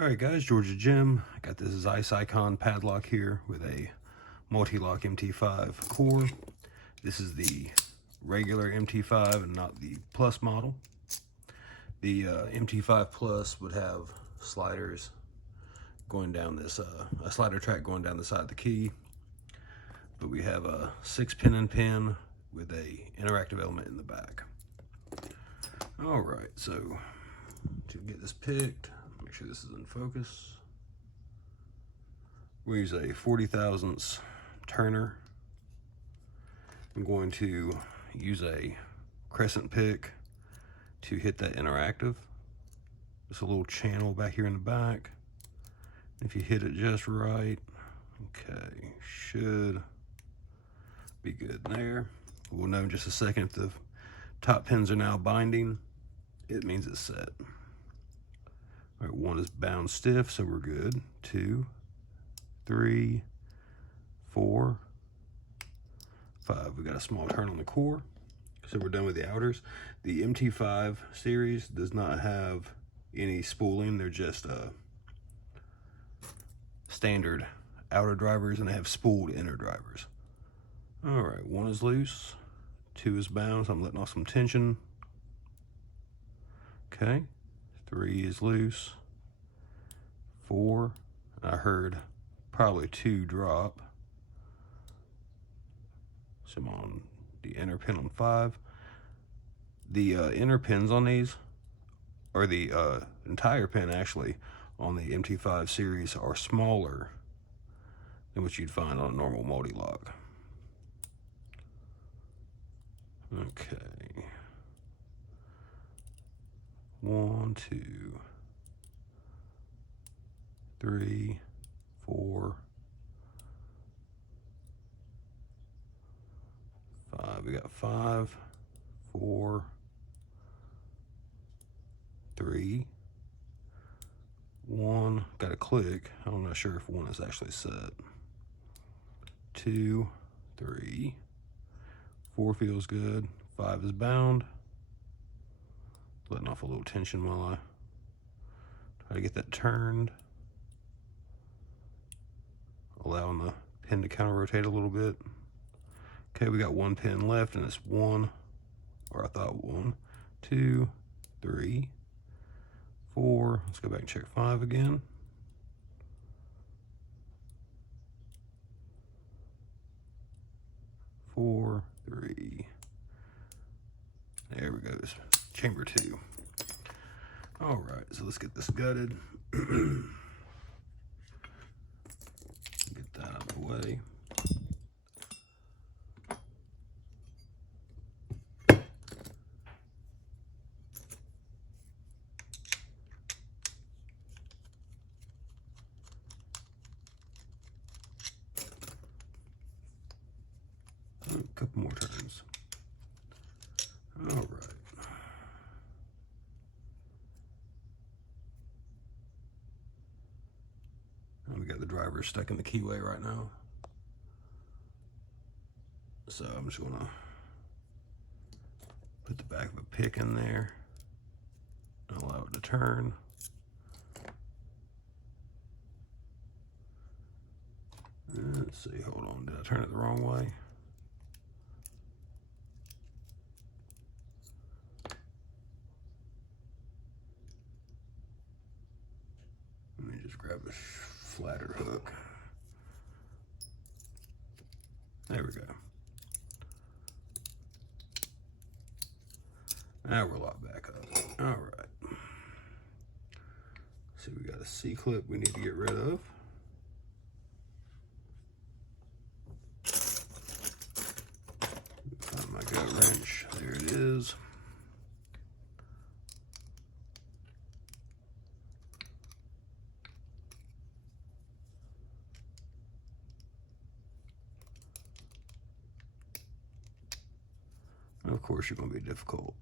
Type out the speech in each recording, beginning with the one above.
Alright guys, Georgia Jim. I got this Zeiss Icon padlock here with a Mul-T-Lock MT5 core. This is the regular MT5 and not the Plus model. The MT5 Plus would have sliders going down this, a slider track going down the side of the key. But we have a 6-pin and pin with a interactive element in the back. Alright, so to get this picked, make sure this is in focus. We use a 40 thousandths turner. I'm going to use a crescent pick to hit that interactive. Just a little channel back here in the back. If you hit it just right, okay, should be good there. We'll know in just a second if the top pins are now binding. It means it's set. All right, 1 is bound stiff, so we're good. 2, 3, 4, 5. We got a small turn on the core, so we're done with the outers. The MT5 series does not have any spooling. They're just standard outer drivers, and they have spooled inner drivers. All right, 1 is loose, 2 is bound, so I'm letting off some tension. Okay, 3 is loose, 4, I heard probably 2 drop. So I'm on the inner pin on 5. The inner pins on these, or the entire pin actually, on the MT5 series are smaller than what you'd find on a normal Mul-T-Lock. Okay. 1, 2, 3, 4, 5. We got 5, 4, 3, 1. Got a click. I'm not sure if 1 is actually set. 2, 3, 4 feels good. 5 is bound. Letting off a little tension while I try to get that turned. Allowing the pin to counter rotate a little bit. Okay, we got 1 pin left, and it's 1, or I thought 1, 2, 3, 4. Let's go back and check 5 again. 4, 3. There we go. Chamber 2. All right, so let's get this gutted. Get that out of the way. A couple more turns. All right. We got the driver stuck in the keyway right now. So I'm just gonna put the back of a pick in there and allow it to turn. Let's see, hold on, did I turn it the wrong way? Let me just grab a flatter hook. There we go. Now we're locked back up. All right. See, we got a C-clip we need to get rid of. Find my gut wrench. There it is. Of course, you're going to be difficult.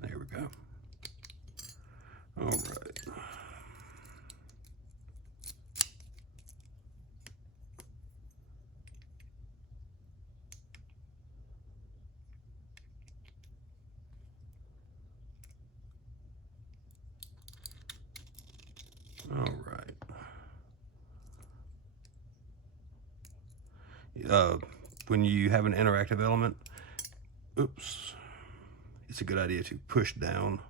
There we go. All right. All right. When you have an interactive element, oops, it's a good idea to push down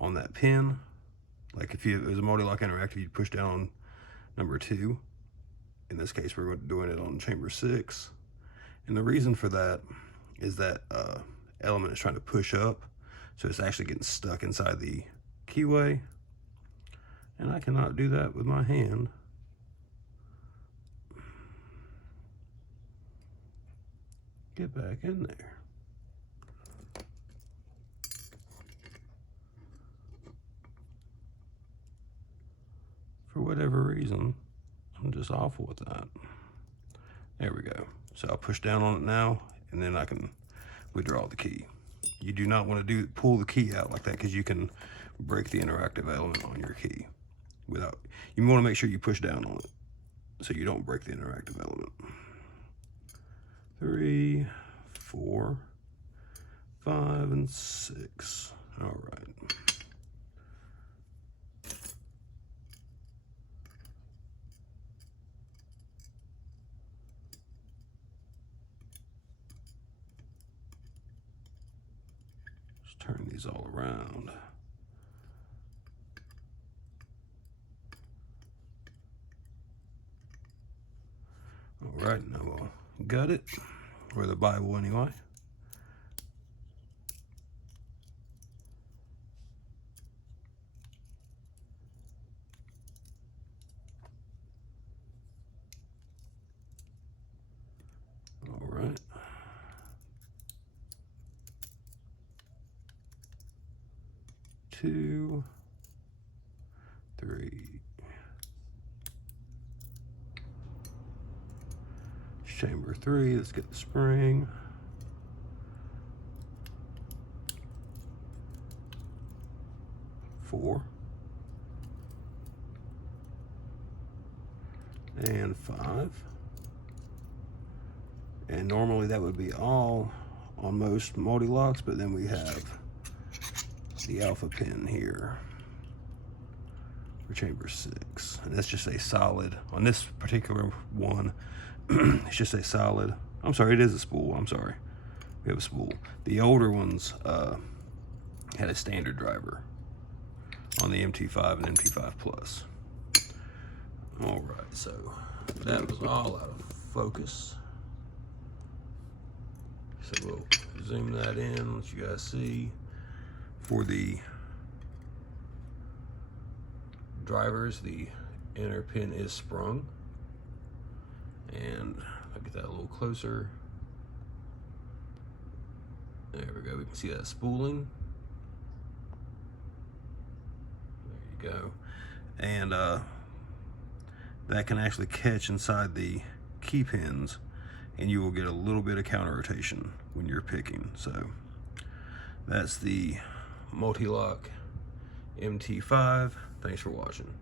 on that pin. Like if it was a Mul-T-Lock interactive, you'd push down on number 2. In this case, we're doing it on chamber 6. And the reason for that is that element is trying to push up, so it's actually getting stuck inside the keyway. And I cannot do that with my hand. Get back in there. For whatever reason, I'm just awful with that. There we go. So I'll push down on it now, and then I can withdraw the key. You do not want to pull the key out like that, because you can break the interactive element on your key. You want to make sure you push down on it so you don't break the interactive element. 3, 4, 5, and 6. All right. Just turn these all around. All right, now we'll gut it, or the Bible anyway. All right. Two, 3. Chamber 3, let's get the spring. 4. And 5. And normally that would be all on most Mul-T-Locks, but then we have the alpha pin here for chamber 6. And that's just a solid, on this particular one, it's just a solid, I'm sorry, it is a spool, I'm sorry. We have a spool. The older ones had a standard driver on the MT5 and MT5 Plus. All right, so that was all out of focus. So we'll zoom that in, let you guys see. For the drivers, the inner pin is sprung. And I'll get that a little closer. There we go, we can see that spooling. There you go. And that can actually catch inside the key pins, and you will get a little bit of counter rotation when you're picking. So that's the Mul-T-Lock MT5. Thanks for watching.